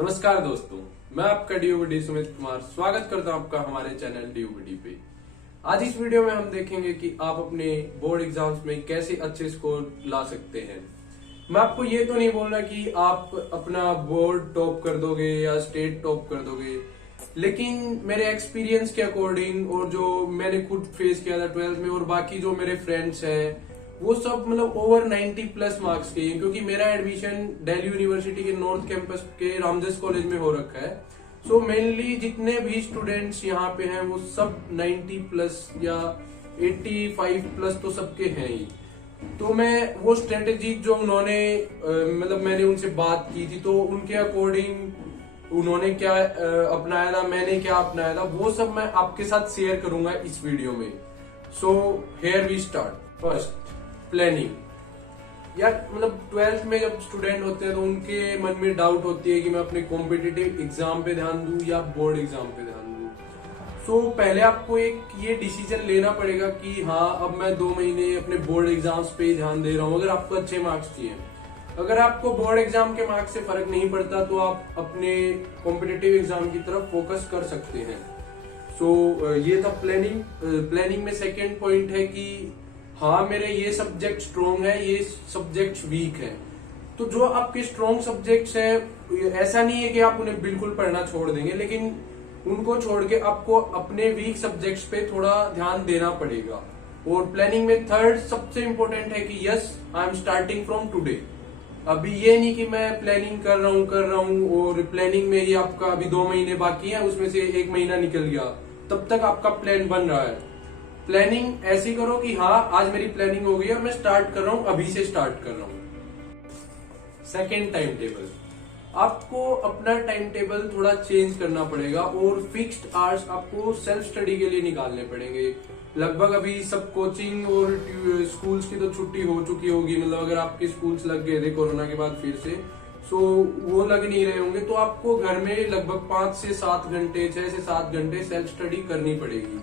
नमस्कार दोस्तों, मैं आपका डीओबीडी सुमित कुमार स्वागत करता हूं आपका हमारे चैनल डीओबीडी पे। आज इस वीडियो में हम देखेंगे कि आप अपने बोर्ड एग्जाम्स में कैसे अच्छे स्कोर ला सकते हैं। मैं आपको ये तो नहीं बोल रहा कि आप अपना बोर्ड टॉप कर दोगे या स्टेट टॉप कर दोगे, लेकिन मेरे एक्सपीरियंस के अकॉर्डिंग और जो मैंने खुद फेस किया था 12th में और बाकी जो मेरे फ्रेंड्स हैं वो सब मतलब ओवर 90 प्लस मार्क्स के हैं, क्योंकि मेरा एडमिशन दिल्ली यूनिवर्सिटी के नॉर्थ कैंपस के रामजस कॉलेज में हो रखा है। सो मेनली जितने भी स्टूडेंट्स यहाँ पे हैं वो सब 90 प्लस या 85 प्लस तो सबके हैं ही। तो मैं वो स्ट्रेटेजी जो उन्होंने मतलब मैंने उनसे बात की थी तो उनके अकॉर्डिंग उन्होंने क्या अपनाया था, मैंने क्या अपनाया था, वो सब मैं आपके साथ शेयर करूंगा इस वीडियो में। So here we start. First, planning. यार मतलब 12th में जब स्टूडेंट होते हैं तो उनके मन में डाउट होती है कि मैं अपने कॉम्पिटिटिव एग्जाम पे ध्यान दूं या बोर्ड एग्जाम पे ध्यान दूं। सो पहले आपको एक ये डिसीजन लेना पड़ेगा कि हाँ अब मैं 2 महीने अपने बोर्ड एग्जाम्स पे ध्यान दे रहा हूँ, अगर आपको अच्छे मार्क्स चाहिए। अगर आपको बोर्ड एग्जाम के मार्क्स से फर्क नहीं पड़ता तो आप अपने कॉम्पिटिटिव एग्जाम की तरफ फोकस कर सकते हैं। सो ये था प्लानिंग में सेकेंड पॉइंट है कि हाँ मेरे ये सब्जेक्ट स्ट्रॉन्ग है, ये सब्जेक्ट वीक है। तो जो आपके स्ट्रॉन्ग सब्जेक्ट्स हैं ऐसा नहीं है कि आप उन्हें बिल्कुल पढ़ना छोड़ देंगे, लेकिन उनको छोड़ के आपको अपने वीक सब्जेक्ट्स पे थोड़ा ध्यान देना पड़ेगा। और प्लानिंग में थर्ड सबसे इंपॉर्टेंट है कि yes I am starting from today. अभी ये नहीं कि मैं प्लानिंग कर रहा हूँ और प्लानिंग में ही आपका अभी 2 महीने बाकी है, उसमें से 1 महीना निकल गया, तब तक आपका प्लान बन रहा है। प्लानिंग ऐसी करो कि हाँ आज मेरी प्लानिंग हो गई है, मैं स्टार्ट कर रहा हूं, अभी से स्टार्ट कर रहा हूं। Second, time table. आपको अपना टाइम टेबल थोड़ा चेंज करना पड़ेगा और फिक्स्ड आवर्स आपको सेल्फ स्टडी के लिए निकालने पड़ेंगे। लगभग अभी सब कोचिंग और स्कूल्स की तो छुट्टी हो चुकी होगी, मतलब अगर आपके स्कूल्स लग गए थे कोरोना के बाद फिर से, सो वो लग नहीं रहे होंगे, तो आपको घर में लगभग 5 से 7 घंटे 6 से 7 घंटे सेल्फ स्टडी करनी पड़ेगी।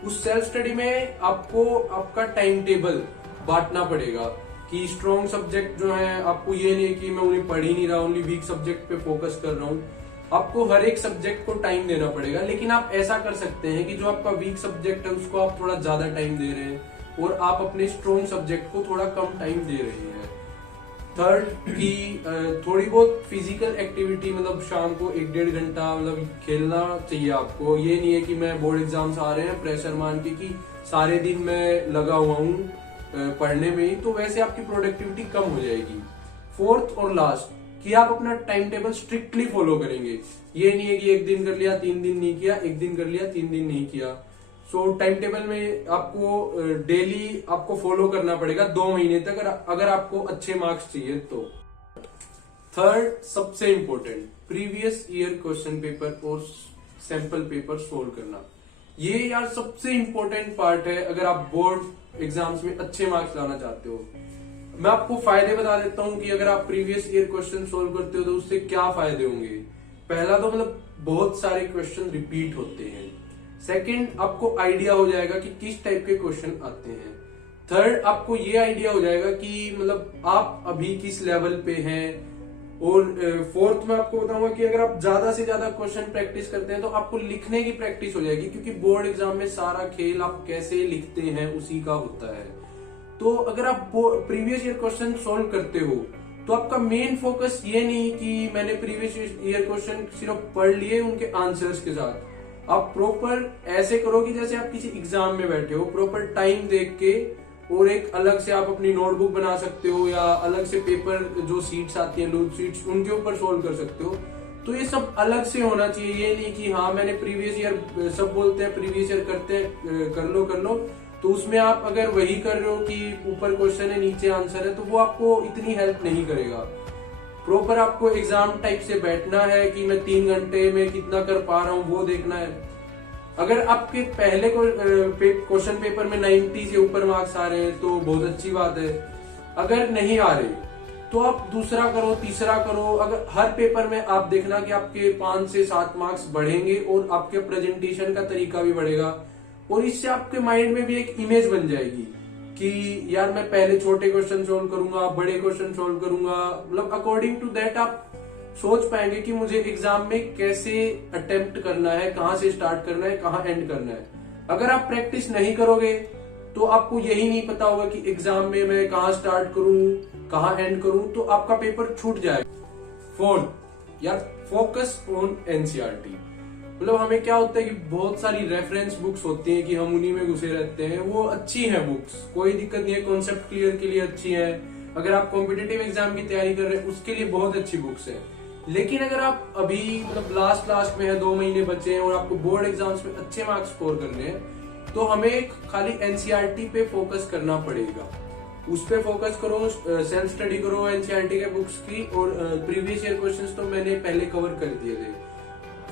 उस सेल्फ स्टडी में आपको आपका टाइम टेबल बांटना पड़ेगा कि स्ट्रॉन्ग सब्जेक्ट जो है आपको ये नहीं है कि मैं उन्हें पढ़ ही नहीं रहा, ओनली वीक सब्जेक्ट पे फोकस कर रहा हूँ। आपको हर एक सब्जेक्ट को टाइम देना पड़ेगा, लेकिन आप ऐसा कर सकते हैं कि जो आपका वीक सब्जेक्ट है उसको आप थोड़ा ज्यादा टाइम दे रहे हैं और आप अपने स्ट्रॉन्ग सब्जेक्ट को थोड़ा कम टाइम दे रहे हैं। थर्ड की थोड़ी बहुत फिजिकल एक्टिविटी, मतलब शाम को 1-1.5 घंटा मतलब खेलना चाहिए आपको। ये नहीं है कि मैं बोर्ड एग्जाम्स आ रहे हैं प्रेशर मान के कि सारे दिन मैं लगा हुआ हूँ पढ़ने में ही, तो वैसे आपकी प्रोडक्टिविटी कम हो जाएगी। फोर्थ और लास्ट कि आप अपना टाइम टेबल स्ट्रिक्टली फॉलो करेंगे। ये नहीं है कि 1 दिन कर लिया 3 दिन नहीं किया, 1 दिन कर लिया 3 दिन नहीं किया। सो टाइम टेबल में आपको डेली आपको फॉलो करना पड़ेगा 2 महीने तक, अगर आपको अच्छे मार्क्स चाहिए तो। थर्ड सबसे important, previous year question paper और सैंपल पेपर सोल्व करना। ये यार सबसे इंपॉर्टेंट पार्ट है अगर आप बोर्ड एग्जाम्स में अच्छे मार्क्स लाना चाहते हो। मैं आपको फायदे बता देता हूं कि अगर आप प्रीवियस ईयर क्वेश्चन सोल्व करते हो तो उससे क्या फायदे होंगे। पहला तो मतलब बहुत सारे क्वेश्चन रिपीट होते हैं। सेकंड, आपको आइडिया हो जाएगा कि किस टाइप के क्वेश्चन आते हैं। थर्ड, आपको ये आइडिया हो जाएगा कि मतलब आप अभी किस लेवल पे हैं। और फोर्थ में आपको बताऊंगा कि अगर आप ज्यादा से ज्यादा क्वेश्चन प्रैक्टिस करते हैं तो आपको लिखने की प्रैक्टिस हो जाएगी, क्योंकि बोर्ड एग्जाम में सारा खेल आप कैसे लिखते हैं उसी का होता है। तो अगर आप प्रीवियस ईयर क्वेश्चन सोल्व करते हो तो आपका मेन फोकस ये नहीं कि मैंने प्रीवियस ईयर क्वेश्चन सिर्फ पढ़ लिए उनके आंसर्स के साथ। आप प्रॉपर ऐसे करो कि जैसे आप किसी एग्जाम में बैठे हो, प्रॉपर टाइम देख के, और एक अलग से आप अपनी नोटबुक बना सकते हो या अलग से पेपर जो सीट्स आती हैं लूज सीट्स उनके ऊपर सोल्व कर सकते हो। तो ये सब अलग से होना चाहिए। ये नहीं कि हाँ मैंने प्रीवियस ईयर, सब बोलते हैं प्रीवियस ईयर करते हैं कर लो, तो उसमें आप अगर वही कर रहे हो कि ऊपर क्वेश्चन है नीचे आंसर है, तो वो आपको इतनी हेल्प नहीं करेगा। प्रॉपर आपको एग्जाम टाइप से बैठना है कि मैं 3 घंटे में कितना कर पा रहा हूँ वो देखना है। अगर आपके पहले क्वेश्चन पेपर में 90 से ऊपर मार्क्स आ रहे हैं तो बहुत अच्छी बात है। अगर नहीं आ रहे तो आप दूसरा करो, तीसरा करो। अगर हर पेपर में आप देखना कि आपके 5 से 7 मार्क्स बढ़ेंगे और आपके प्रेजेंटेशन का तरीका भी बढ़ेगा, और इससे आपके माइंड में भी एक इमेज बन जाएगी कि यार मैं पहले छोटे क्वेश्चन सोल्व करूंगा, बड़े क्वेश्चन सोल्व करूंगा। मतलब अकॉर्डिंग टू दैट आप सोच पाएंगे कि मुझे एग्जाम में कैसे अटेम्प्ट करना है, कहाँ से स्टार्ट करना है, कहाँ एंड करना है। अगर आप प्रैक्टिस नहीं करोगे तो आपको यही नहीं पता होगा कि एग्जाम में मैं कहाँ स्टार्ट करूं, कहाँ एंड करूं, तो आपका पेपर छूट जाएगा। फोर्थ यार, फोकस ऑन एनसीईआरटी। मतलब हमें क्या होता है कि बहुत सारी रेफरेंस बुक्स होती हैं कि हम उन्हीं में घुसे रहते हैं। वो अच्छी है बुक्स, कोई दिक्कत नहीं है, कॉन्सेप्ट क्लियर के लिए अच्छी है। अगर आप कॉम्पिटिटिव एग्जाम की तैयारी कर रहे हैं उसके लिए बहुत अच्छी बुक्स है। लेकिन अगर आप अभी मतलब लास्ट में है, 2 महीने बचे हैं और आपको बोर्ड एग्जाम्स में अच्छे मार्क्स स्कोर करने हैं, तो हमें खाली एनसीईआरटी पे फोकस करना पड़ेगा। उस पे फोकस करो, सेल्फ स्टडी करो एनसीईआरटी के बुक्स की, और प्रीवियस ईयर क्वेश्चंस तो मैंने पहले कवर कर दिए थे।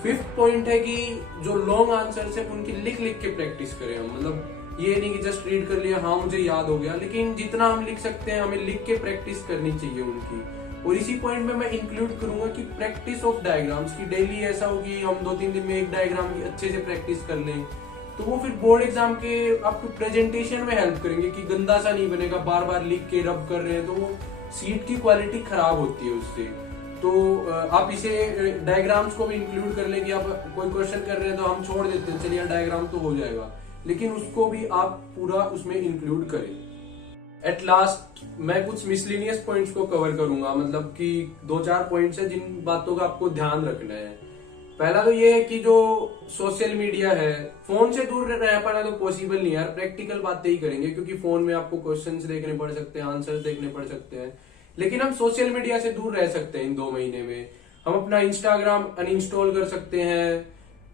फिफ्थ पॉइंट है कि जो लॉन्ग आंसर्स है उनकी लिख के प्रैक्टिस करें हम। मतलब ये नहीं कि जस्ट रीड कर लिया, हाँ मुझे याद हो गया, लेकिन जितना हम लिख सकते हैं हमें लिख के प्रैक्टिस करनी चाहिए उनकी। और इसी पॉइंट में मैं इंक्लूड करूंगा कि प्रैक्टिस ऑफ डायग्राम्स की डेली ऐसा हो कि हम 2-3 दिन में एक डायग्राम की अच्छे से प्रैक्टिस कर लें, तो वो फिर बोर्ड एग्जाम के आपको प्रेजेंटेशन में हेल्प करेंगे कि गंदा सा नहीं बनेगा। बार बार लिख के रब कर रहे हैं तो वो सीट की क्वालिटी खराब होती है उससे। तो आप इसे डायग्राम्स को भी इंक्लूड कर लें कि आप कोई क्वेश्चन कर रहे हैं तो हम छोड़ देते हैं, चलिए डायग्राम तो हो जाएगा, लेकिन उसको भी आप पूरा उसमें इंक्लूड करें। एट लास्ट मैं कुछ मिसलिनियस पॉइंट्स को कवर करूंगा, मतलब कि 2-4 पॉइंट्स है जिन बातों का आपको ध्यान रखना है। पहला तो ये है कि जो सोशल मीडिया है, फोन से दूर रह पाना तो पॉसिबल नहीं है यार, प्रैक्टिकल बातें ही करेंगे, क्योंकि फोन में आपको क्वेश्चंस देखने पड़ सकते हैं, आंसर्स देखने पड़ सकते हैं। लेकिन हम सोशल मीडिया से दूर रह सकते हैं इन 2 महीने में। हम अपना इंस्टाग्राम अनइंस्टॉल कर सकते हैं,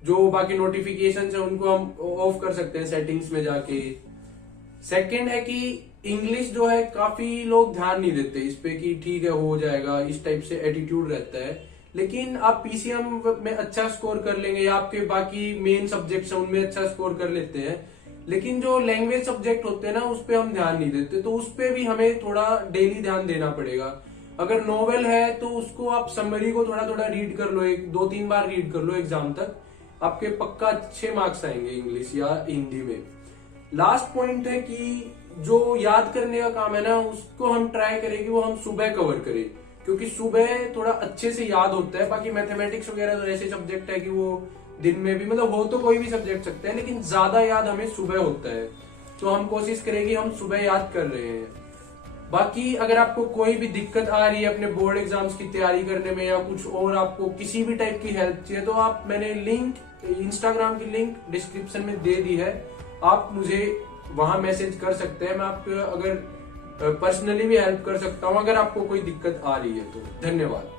जो बाकी नोटिफिकेशन है उनको हम ऑफ कर सकते हैं सेटिंग्स में जाके। सेकेंड है कि इंग्लिश जो है काफी लोग ध्यान नहीं देते इस पे कि ठीक है हो जाएगा, इस टाइप से एटीट्यूड रहता है। लेकिन आप पीसीएम में अच्छा स्कोर कर लेंगे या आपके बाकी मेन सब्जेक्ट्स हैं उनमें अच्छा स्कोर कर लेते हैं, लेकिन जो लैंग्वेज सब्जेक्ट होते हैं ना उस पे हम ध्यान नहीं देते, तो उस पे भी हमें थोड़ा डेली ध्यान देना पड़ेगा। अगर नोवेल है तो उसको आप समरी को थोड़ा रीड कर लो, 2-3 बार रीड कर लो एग्जाम तक, आपके पक्का अच्छे मार्क्स आएंगे इंग्लिश या हिंदी में। लास्ट पॉइंट है कि जो याद करने का काम है ना उसको हम ट्राई करें कि वो हम सुबह कवर करें, क्योंकि सुबह थोड़ा अच्छे से याद होता है। बाकी मैथमेटिक्स वगैरह तो ऐसे सब्जेक्ट है कि वो दिन में भी, मतलब हो तो कोई भी सब्जेक्ट सकते हैं, लेकिन ज्यादा याद हमें सुबह होता है, तो हम कोशिश करेंगे हम सुबह याद कर रहे हैं। बाकी अगर आपको कोई भी दिक्कत आ रही है अपने बोर्ड एग्जाम्स की तैयारी करने में या कुछ और आपको किसी भी टाइप की हेल्प चाहिए, तो आप मैंने लिंक, इंस्टाग्राम की लिंक डिस्क्रिप्शन में दे दी है, आप मुझे वहां मैसेज कर सकते हैं। मैं आपको अगर पर्सनली भी हेल्प कर सकता हूं अगर आपको कोई दिक्कत आ रही है तो। धन्यवाद।